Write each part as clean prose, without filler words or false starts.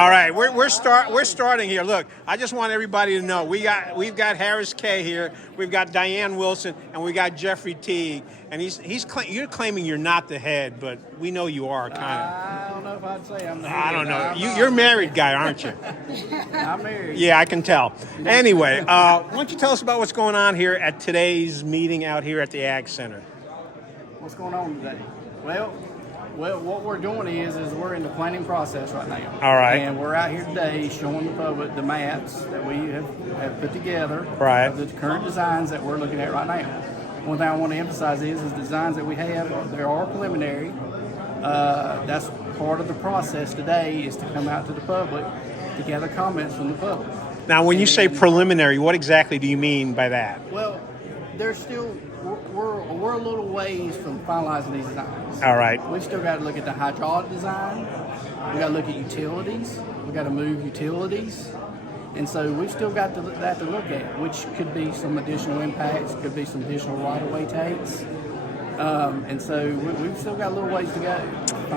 All right, we're starting here. Look, I just want everybody to know we've got Harris Kay here, we've got Diane Wilson, and we got Jeffrey Teague. And you're claiming you're not the head, but we know you are kind of. I don't know if I'd say I'm the head. I don't know. You're a married guy, aren't you? I'm married. Yeah, I can tell. Anyway, why don't you tell us about what's going on here at today's meeting out here at the Ag Center? What's going on today? Well, what we're doing is we're in the planning process right now. All right. And we're out here today showing the public the maps that we have put together. Right. Of the current designs that we're looking at right now. One thing I want to emphasize is the designs that we have, they are preliminary. That's part of the process today is to come out to the public to gather comments from the public. Now, when you say preliminary, what exactly do you mean by that? Well, there's still we're a little ways from finalizing these designs. All right. We've still got to look at the hydraulic design. We got to look at utilities. We got to move utilities, and so we've still got that to look at, which could be some additional impacts, could be some additional right-of-way takes, and so we've still got a little ways to go.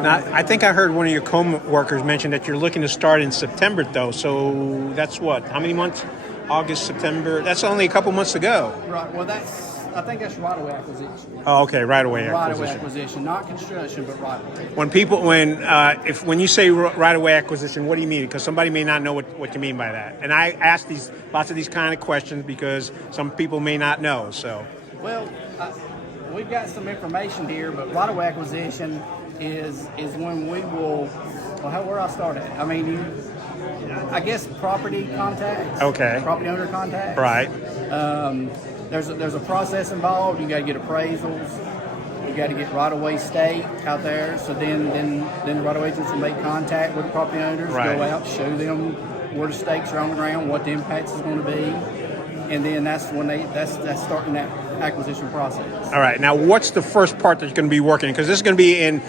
Now, I think I heard one of your co-workers mention that you're looking to start in September, though. So that's what? How many months? August, September. That's only a couple months to go. Right. Well, I think that's right-of-way acquisition. Oh, okay, right-of-way Right-of-way acquisition. acquisition, not construction, but right-of-way. When you say right-of-way acquisition, what do you mean? Because somebody may not know what you mean by that. And I ask lots of these kind of questions because some people may not know. So. Well, we've got some information here, but right-of-way acquisition is when we will. Well, where I start at? I mean, I guess property contacts. Okay. Property owner contacts. Right. There's a process involved. You got to get appraisals. You got to get right-of-way staked out there. So then the right-of-way agents will make contact with the property owners, right. Go out, show them where the stakes are on the ground, what the impacts is going to be, and then that's when that's starting that acquisition process. All right. Now, what's the first part that you're going to be working in? Because this is going to be in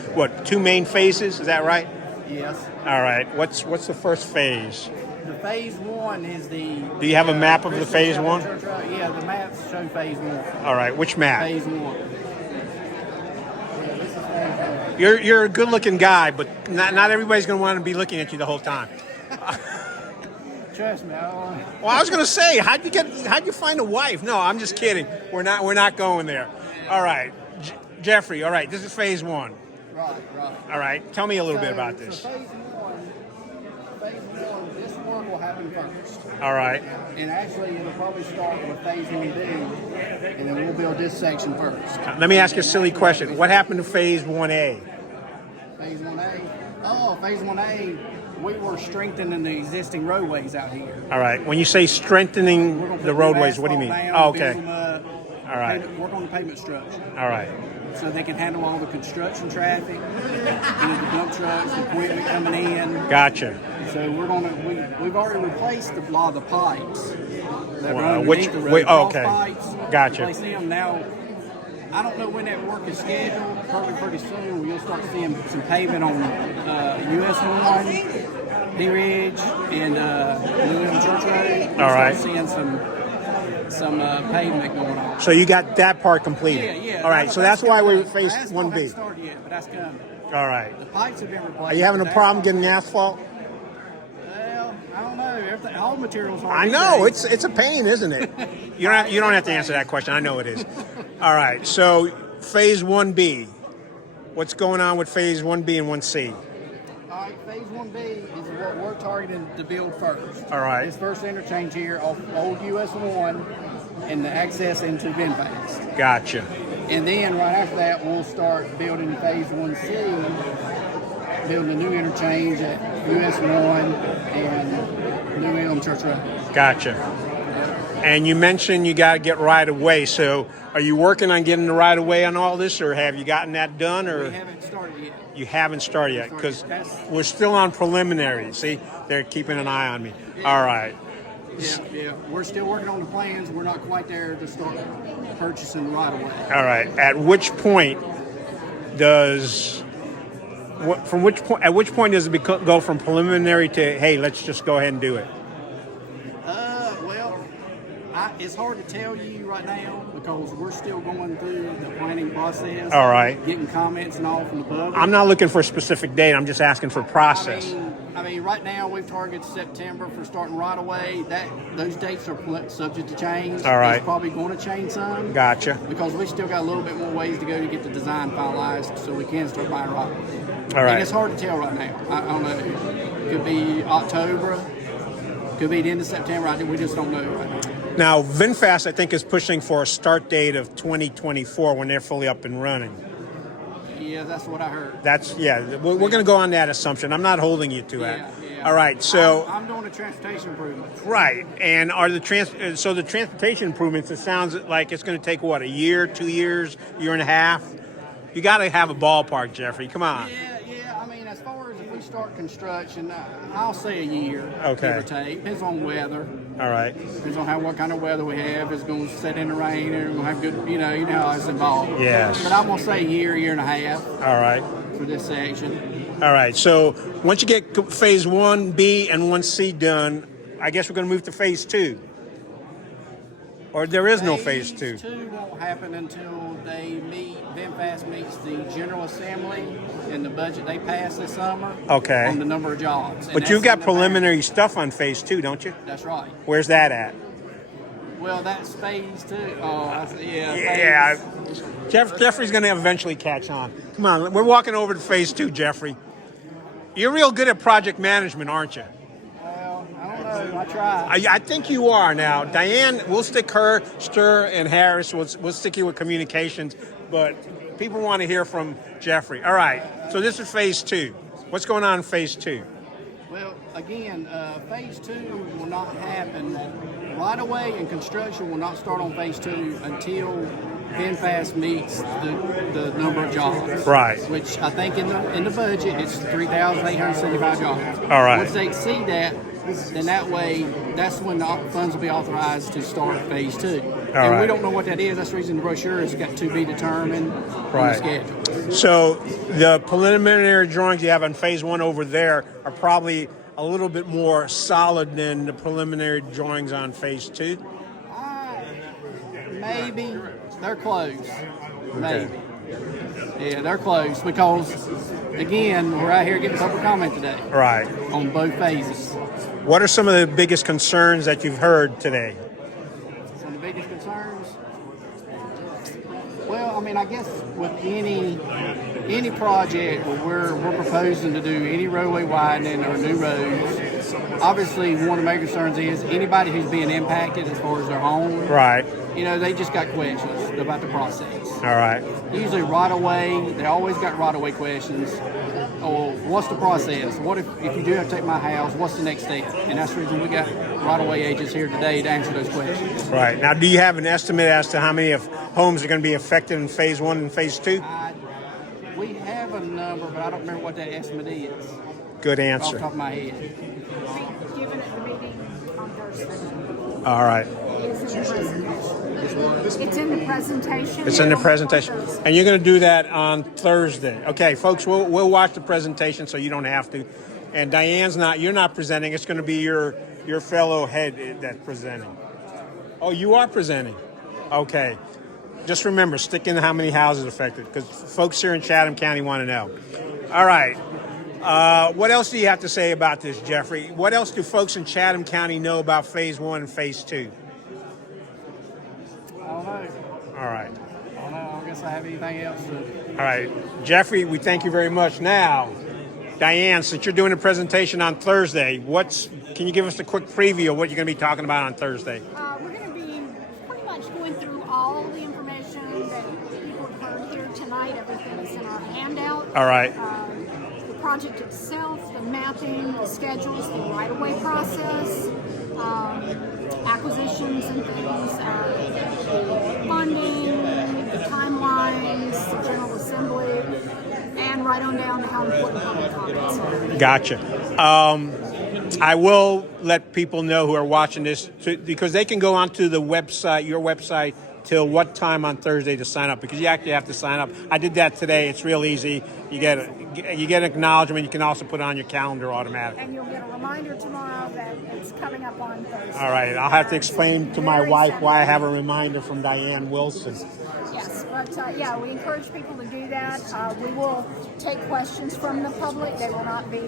two main phases. Is that right? Yes. All right. What's the first phase? The phase one is the. Do you have a map of the phase one? Yeah, the maps show phase one. All right. Which map? Phase one. You're a good-looking guy, but not everybody's going to want to be looking at you the whole time. Trust me. Well, I was going to say, how'd you find a wife? No, I'm just kidding. We're not going there. All right, Jeffrey. All right, this is phase one. Right. All right, tell me a little bit about this. So phase one, this work will happen first. All right. And actually, it'll probably start with phase 1B, and then we'll build this section first. Let me ask you a silly question. What happened to phase 1A? Phase 1A? Oh, phase 1A, we were strengthening the existing roadways out here. All right. When you say strengthening the roadways, what do you mean? Down, okay. All right. Work on the pavement structure. All right. So they can handle all the construction traffic, the dump trucks, the equipment coming in. Gotcha. So we've already replaced a lot of the pipes that run underneath the road. Okay. Pipes, Gotcha. replace them. Now, I don't know when that work is scheduled. Probably pretty soon. You'll start seeing some pavement on US 1, D Ridge, and New England Church Road. All right. Start seeing some pavement going on. So you got that part completed. Yeah. All right. So that's why we phase 1B. Hasn't started yet, but that's coming. All right. The pipes have been replaced. Are you having a problem getting asphalt? Well, I don't know. Everything, all materials are. I know it's a pain, isn't it? You don't have to answer that question. I know it is. All right. So phase 1B. What's going on with phase 1B and 1C? All right. Phase 1B is what we're targeting to build first. All right. This first interchange here off old US 1 and the access into Benfast. Gotcha. And then right after that, we'll start building phase 1C, building a new interchange at US 1 and New England Church Road. Gotcha. And you mentioned you got to get right of way. So are you working on getting the right of way on all this, or have you gotten that done? Or We haven't started yet. You haven't started yet because we're still on preliminary. See, they're keeping an eye on me. Yeah. All right. Yeah. We're still working on the plans. We're not quite there to start purchasing the right of way. All right. At which point does does it go from preliminary to, hey, let's just go ahead and do it? Well, it's hard to tell you right now because we're still going through the planning process. All right. Getting comments and all from the public. I'm not looking for a specific date. I'm just asking for process. I mean, I mean, right now we've targeted September for starting right away. Those dates are subject to change. All right. It's probably going to change some. Gotcha. Because we still got a little bit more ways to go to get the design finalized, so we can start buying right away. All right. And it's hard to tell right now. I don't know. Could be October. Could be the end of September. We just don't know right now. Now, VinFast, I think, is pushing for a start date of 2024 when they're fully up and running. Yeah, that's what I heard. We're going to go on that assumption. I'm not holding you to it. Yeah. All right, so I'm doing the transportation improvements. right, and are the the transportation improvements? It sounds like it's going to take what, a year, 2 years, year and a half. You got to have a ballpark, Jeffrey. Come on. Yeah. I mean, as far as if we start construction, I'll say a year. Okay. Give or take. Depends on weather. All right. Depends on what kind of weather we have. It's going to set in the rain, or we're going to have good. You know how it's involved. Yes. But I'm going to say a year and a half. All right. For this section. All right. So once you get phase 1B and 1C done, I guess we're going to move to phase 2. Or there is no phase 2. Phase 2 won't happen until VinFast meets the General Assembly and the budget they pass this summer. Okay. On the number of jobs. But you've got preliminary stuff on phase 2, don't you? That's right. Where's that at? Well, that's phase 2. Oh, yeah. Jeffrey's going to eventually catch on. Come on, we're walking over to phase 2, Jeffrey. You're real good at project management, aren't you? Well, I don't know. I try. I think you are now. Diane, we'll stick her, Stir, and Harris. We'll stick you with communications. But people want to hear from Jeffrey. All right. So this is phase 2. What's going on in phase 2? Well, again, phase 2 will not happen right away, and construction will not start on phase 2 until VinFast meets the number of jobs. Right. Which I think in the budget it's 3,875 jobs. All right. Once they exceed that, then that's when the funds will be authorized to start phase 2. And we don't know what that is. That's the reason the brochure has got to be determined on the schedule. So the preliminary drawings you have on phase 1 over there are probably a little bit more solid than the preliminary drawings on phase 2? Maybe. They're close. Maybe. Yeah, they're close because, again, we're out here getting public comment today. Right. On both phases. What are some of the biggest concerns that you've heard today? Some of the biggest concerns? Well, I mean, I guess with any project where we're proposing to do any roadway widening or new roads, obviously one of the major concerns is anybody who's being impacted as far as their home. Right. They just got questions about the process. All right. Usually right away, they always got right away questions. Oh, what's the process? What if you do have to take my house? What's the next step? And that's the reason we got right away agents here today to answer those questions. Right. Now, do you have an estimate as to how many of homes are going to be affected in phase 1 and phase 2? We have a number, but I don't remember what that estimate is. Good answer. Off the top of my head. Given at the meeting on Thursday. All right. It's in the presentation. It's in the presentation. And you're going to do that on Thursday. Okay, folks, we'll watch the presentation so you don't have to. And you're not presenting. It's going to be your fellow head that's presenting. Oh, you are presenting. Okay. Just remember, stick in how many houses affected because folks here in Chatham County want to know. All right. What else do you have to say about this, Jeffrey? What else do folks in Chatham County know about phase 1 and phase 2? I don't know. All right. I don't know. I guess I have anything else to... All right. Jeffrey, we thank you very much. Now, Diane, since you're doing a presentation on Thursday, can you give us a quick preview of what you're going to be talking about on Thursday? We're going to be pretty much going through all the information that people have heard here tonight. Everything is in our handout. All right. The project itself, the mapping, the schedules, the right-of-way process, acquisitions and things, funding, the timelines, the General Assembly, and right on down to how important public comments are. Gotcha. I will let people know who are watching this because they can go onto the website, your website, till what time on Thursday to sign up? Because you actually have to sign up. I did that today. It's real easy. You get an acknowledgement. You can also put it on your calendar automatically. And you'll get a reminder tomorrow that it's coming up on Thursday. All right. I'll have to explain to my wife why I have a reminder from Diane Wilson. Yes. But yeah, we encourage people to do that. We will take questions from the public. They will not be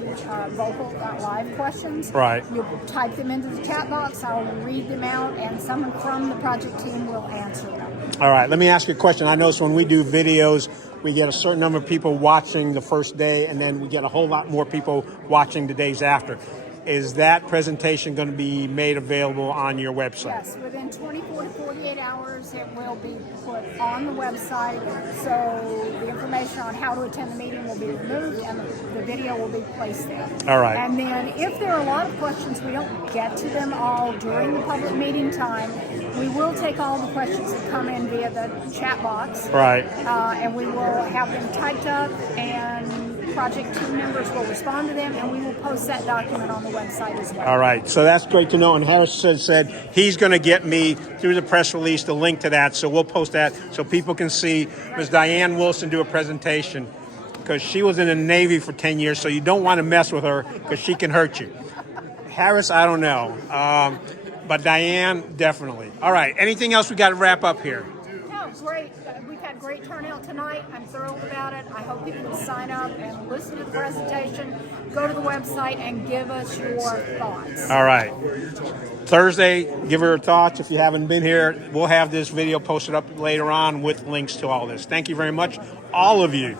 vocal, not live questions. Right. You'll type them into the chat box. I'll read them out, and someone from the project team will answer them. All right, let me ask you a question. I notice when we do videos, we get a certain number of people watching the first day, and then we get a whole lot more people watching the days after. Is that presentation going to be made available on your website? Yes, within 24 to 48 hours, it will be put on the website. So the information on how to attend the meeting will be removed, and the video will be placed there. All right. And then if there are a lot of questions, we don't get to them all during the public meeting time. We will take all the questions that come in via the chat box. Right. And we will have them typed up, and project team members will respond to them, and we will post that document on the website as well. All right, so that's great to know. And Harris said he's going to get me through the press release the link to that, so we'll post that so people can see Ms. Diane Wilson do a presentation, because she was in the Navy for 10 years, so you don't want to mess with her because she can hurt you. Harris, I don't know, but Diane, definitely. All right, anything else we got to wrap up here? No, great. We've had great turnout tonight. I'm thrilled about it. I hope people will sign up and listen to the presentation, go to the website, and give us your thoughts. All right. Thursday, give her thoughts. If you haven't been here, we'll have this video posted up later on with links to all this. Thank you very much, all of you.